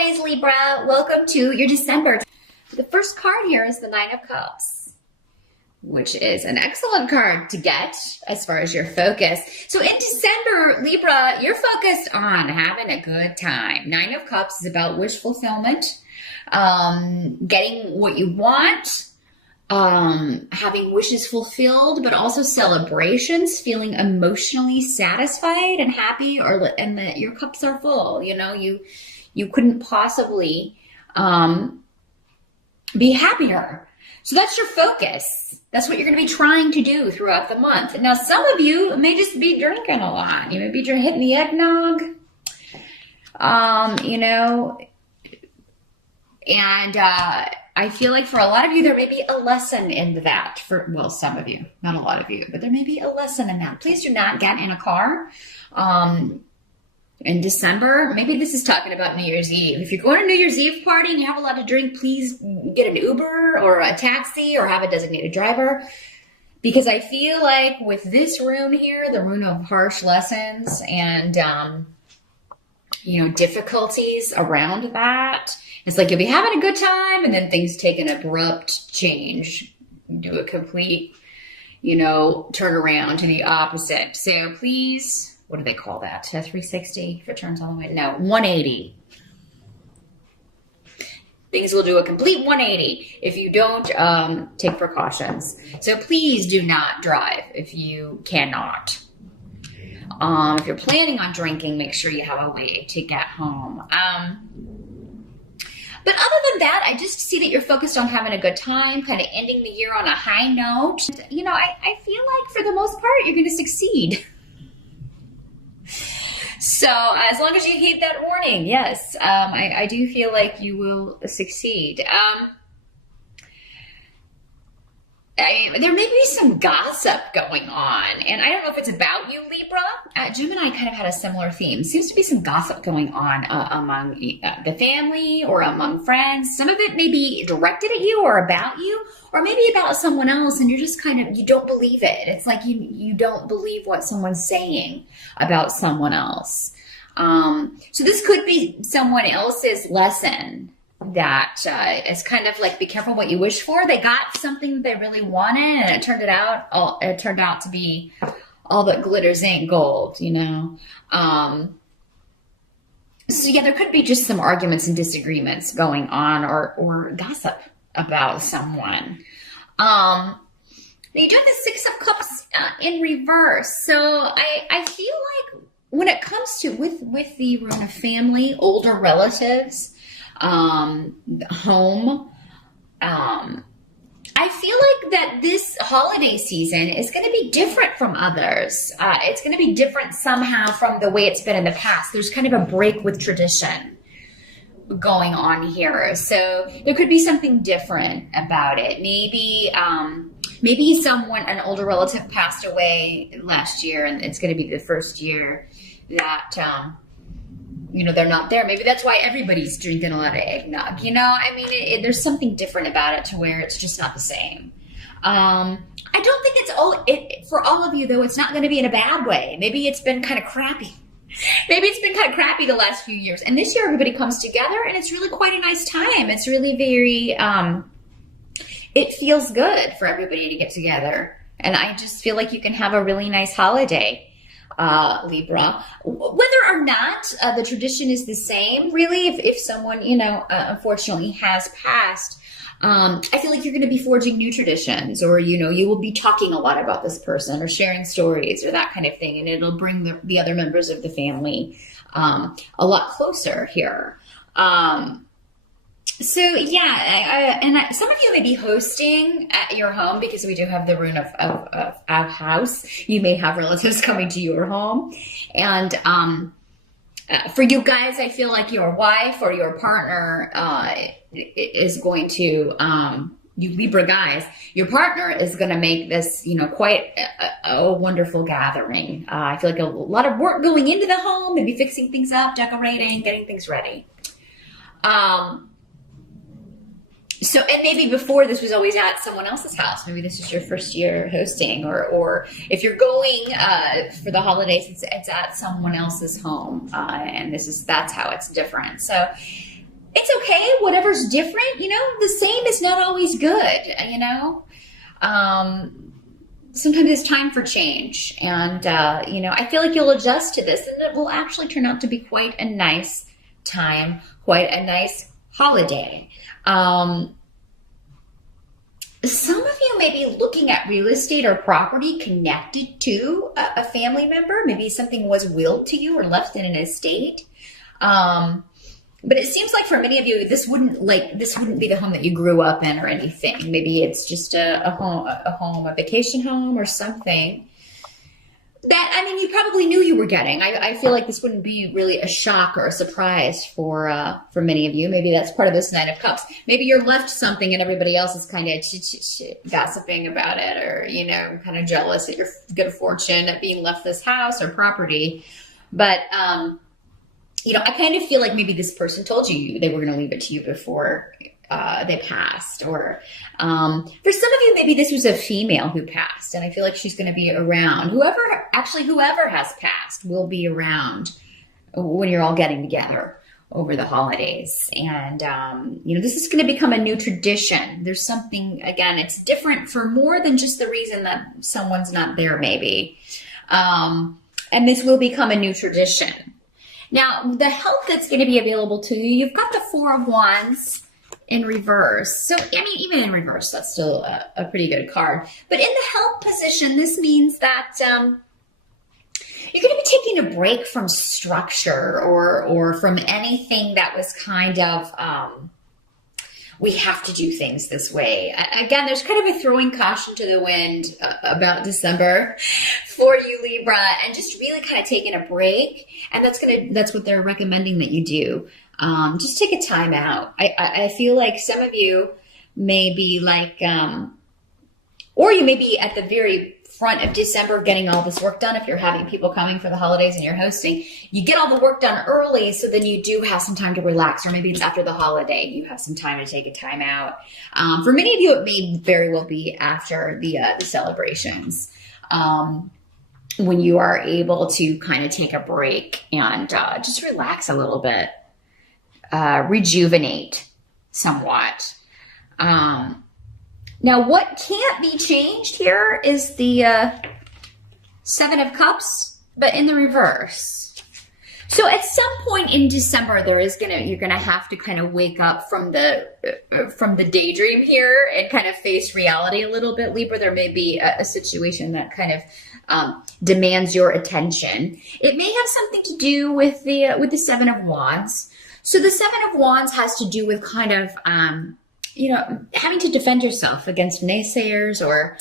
holidays, Libra. Welcome to your December. The first card here is the Nine of Cups, which is an excellent card to get as far as your focus. So in December, Libra, you're focused on having a good time. Nine of Cups is about wish fulfillment, getting what you want, having wishes fulfilled, but also celebrations, feeling emotionally satisfied and happy, and that your cups are full. You know, you couldn't possibly be happier. So that's your focus. That's what you're going to be trying to do throughout the month. Now, some of you may just be drinking a lot. You may be hitting the eggnog, and I feel like for a lot of you, there may be a lesson in that. For some of you, not a lot of you, but there may be a lesson in that. Please do not get in a car in December. Maybe this is talking about New Year's Eve. If you're going to a New Year's Eve party and you have a lot to drink, please get an Uber or a taxi or have a designated driver. Because I feel like with this rune here, the rune of harsh lessons and, difficulties around that, it's like you'll be having a good time and then things take an abrupt change, do a complete, turn around to the opposite. So please, what do they call that? A 360 if it turns all the way? No, 180. Things will do a complete 180 if you don't take precautions. So please do not drive if you cannot. If you're planning on drinking, make sure you have a way to get home. But other than that, I just see that you're focused on having a good time, kind of ending the year on a high note. I feel like for the most part, you're going to succeed. So as long as you heed that warning, yes, I do feel like you will succeed. There may be some gossip going on, and I don't know if it's about you, Libra. Gemini kind of had a similar theme. Seems to be some gossip going on among the family or among friends. Some of it may be directed at you or about you, or maybe about someone else, and you're just you don't believe it. It's like you don't believe what someone's saying about someone else. So this could be someone else's lesson that is kind of like, be careful what you wish for. They got something they really wanted, and it turned out to be all that glitters ain't gold, So yeah, there could be just some arguments and disagreements going on, or gossip about someone. Now you do have the Six of Cups in reverse. So I feel like when it comes to with the rune of family, older relatives, home, I feel like that this holiday season is going to be different from others. It's going to be different somehow from the way it's been in the past. There's kind of a break with tradition going on here. So there could be something different about it. Maybe an older relative passed away last year, and it's going to be the first year that, they're not there. Maybe that's why everybody's drinking a lot of eggnog. There's something different about it to where it's just not the same. I don't think for all of you, though, it's not going to be in a bad way. Maybe it's been kind of crappy. The last few years. And this year, everybody comes together, and it's really quite a nice time. It's really very, it feels good for everybody to get together. And I just feel like you can have a really nice holiday. Libra, whether or not the tradition is the same, really, if someone, unfortunately has passed, I feel like you're going to be forging new traditions, or, you will be talking a lot about this person or sharing stories or that kind of thing. And it'll bring the other members of the family a lot closer here. So yeah, some of you may be hosting at your home because we do have the rune of house. You may have relatives coming to your home, and for you guys, I feel like your wife or your partner is going to, you Libra guys, your partner is going to make this, quite a wonderful gathering. I feel like a lot of work going into the home, maybe fixing things up, decorating, getting things ready. So, and maybe before this was always at someone else's house. Maybe this is your first year hosting, or if you're going for the holidays, it's at someone else's home, and that's how it's different. So, it's okay. Whatever's different, the same is not always good, sometimes it's time for change. And, I feel like you'll adjust to this and it will actually turn out to be quite a nice time, quite a nice holiday. Some of you may be looking at real estate or property connected to a family member. Maybe something was willed to you or left in an estate. But it seems like for many of you, this wouldn't be the home that you grew up in or anything. Maybe it's just a vacation home or something. You probably knew you were getting. I feel like this wouldn't be really a shock or a surprise for many of you. Maybe that's part of this Nine of Cups. Maybe you're left something and everybody else is kind of gossiping about it, or kind of jealous that you're good fortune at being left this house or property. But I kind of feel like maybe this person told you they were going to leave it to you before they passed, or for some of you, maybe this was a female who passed, and I feel like she's going to be around. Whoever has passed will be around when you're all getting together over the holidays. And, this is going to become a new tradition. There's something, again, it's different for more than just the reason that someone's not there, maybe. And this will become a new tradition. Now, the help that's going to be available to you, you've got the Four of Wands in reverse. So, even in reverse, that's still a pretty good card. But in the help position, this means that you're going to be taking a break from structure or from anything that was kind of, we have to do things this way. Again, there's kind of a throwing caution to the wind about December for you, Libra, and just really kind of taking a break. And that's what they're recommending that you do. Just take a time out. I feel like some of you may be like, or you may be at the very front of December getting all this work done. If you're having people coming for the holidays and you're hosting, you get all the work done early, so then you do have some time to relax, or maybe it's after the holiday. You have some time to take a time out. For many of you, it may very well be after the celebrations, when you are able to kind of take a break and just relax a little bit. Rejuvenate somewhat. Now, what can't be changed here is the Seven of Cups, but in the reverse. So at some point in December, you're gonna have to kind of wake up from the daydream here and kind of face reality a little bit, Libra. There may be a situation that kind of demands your attention. It may have something to do with the Seven of Wands. So the Seven of Wands has to do with kind of, having to defend yourself against naysayers, or,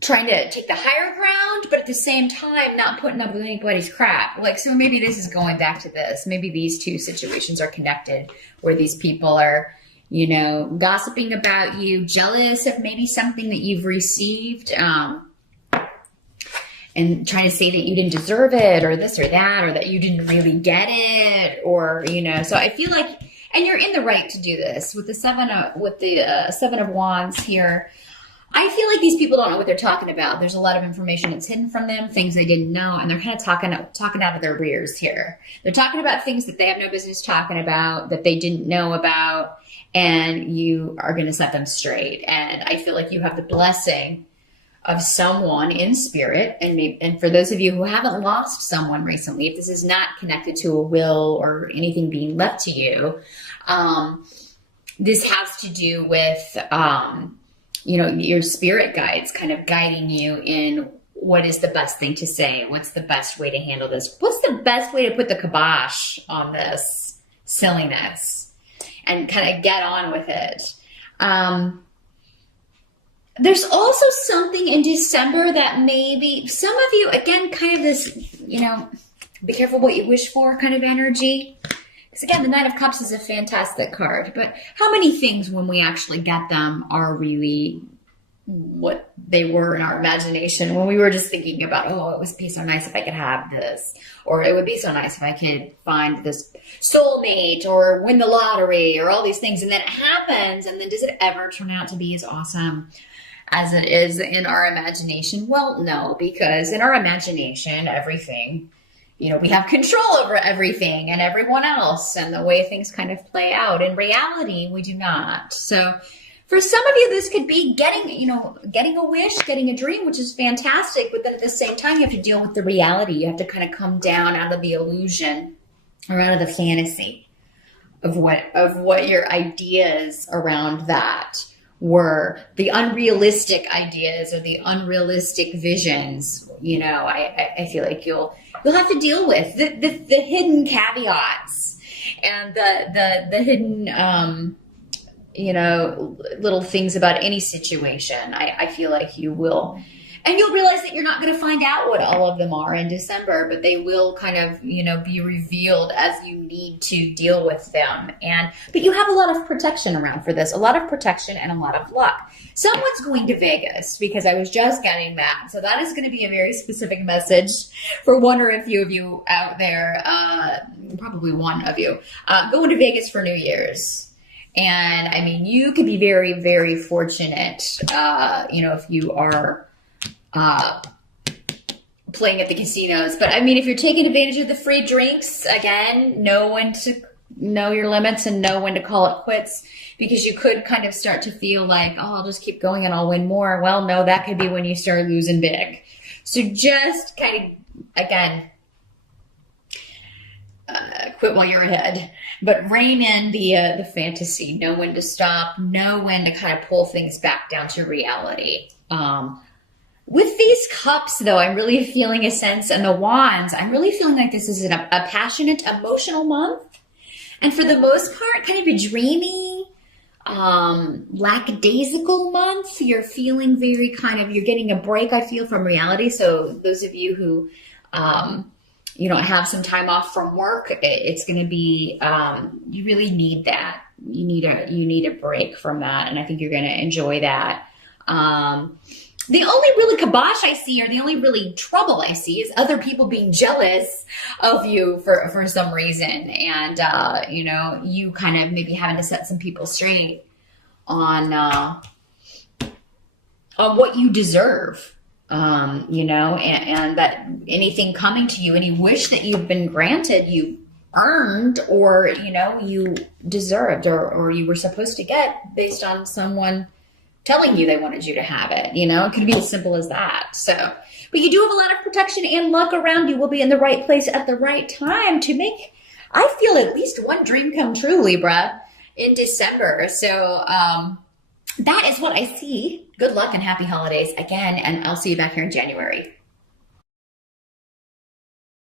trying to take the higher ground, but at the same time, not putting up with anybody's crap. So maybe this is going back to this. Maybe these two situations are connected, where these people are, gossiping about you, jealous of maybe something that you've received, and trying to say that you didn't deserve it, or this or that, or that you didn't really get it, or, so I feel like, and you're in the right to do this with the Seven of Wands here. I feel like these people don't know what they're talking about. There's a lot of information that's hidden from them, things they didn't know, and they're kind of talking out of their rears here. They're talking about things that they have no business talking about, that they didn't know about, and you are going to set them straight. And I feel like you have the blessing of someone in spirit, and for those of you who haven't lost someone recently, if this is not connected to a will or anything being left to you, this has to do with your spirit guides kind of guiding you in what is the best thing to say, what's the best way to handle this, what's the best way to put the kibosh on this silliness and kind of get on with it. There's also something in December that maybe some of you, again, kind of this, be careful what you wish for kind of energy. Because again, the Nine of Cups is a fantastic card, but how many things when we actually get them are really what they were in our imagination, when we were just thinking about, oh, it would be so nice if I could have this, or it would be so nice if I could find this soulmate or win the lottery or all these things. And then it happens, and then does it ever turn out to be as awesome as it is in our imagination? Well, no, because in our imagination, everything, we have control over everything and everyone else and the way things kind of play out. In reality, we do not. So for some of you, this could be getting a wish, getting a dream, which is fantastic. But then at the same time, you have to deal with the reality. You have to kind of come down out of the illusion or out of the fantasy of what your ideas around that were, the unrealistic ideas or the unrealistic visions. I feel like you'll have to deal with the hidden caveats and the hidden little things about any situation. I feel like you will. And you'll realize that you're not going to find out what all of them are in December, but they will kind of, be revealed as you need to deal with them. But you have a lot of protection around for this, a lot of protection and a lot of luck. Someone's going to Vegas, because I was just getting that. So that is going to be a very specific message for one or a few of you out there, probably one of you, going to Vegas for New Year's. And I mean, you could be very, very fortunate, if you are playing at the casinos. But I mean, if you're taking advantage of the free drinks, again, know when to know your limits and know when to call it quits, because you could kind of start to feel like, oh, I'll just keep going and I'll win more. Well, no, that could be when you start losing big. So just kind of, again, quit while you're ahead, but rein in the fantasy. Know when to stop. Know when to kind of pull things back down to reality. With these cups, though, I'm really feeling a sense, and the wands, I'm really feeling like this is a passionate, emotional month. And for the most part, kind of a dreamy, lackadaisical month. You're feeling very you're getting a break, I feel, from reality. So those of you who, have some time off from work, it's going to be, you really need that. You need a break from that. And I think you're going to enjoy that. The only really kibosh I see, or the only really trouble I see, is other people being jealous of you for some reason. And, you kind of maybe having to set some people straight on what you deserve, and that anything coming to you, any wish that you've been granted, you earned, or, you deserved, or you were supposed to get based on someone telling you they wanted you to have it. It could be as simple as that. So, but you do have a lot of protection and luck around you. Will be in the right place at the right time to make, I feel, at least one dream come true, Libra, in December. So that is what I see. Good luck and happy holidays again, and I'll see you back here in January.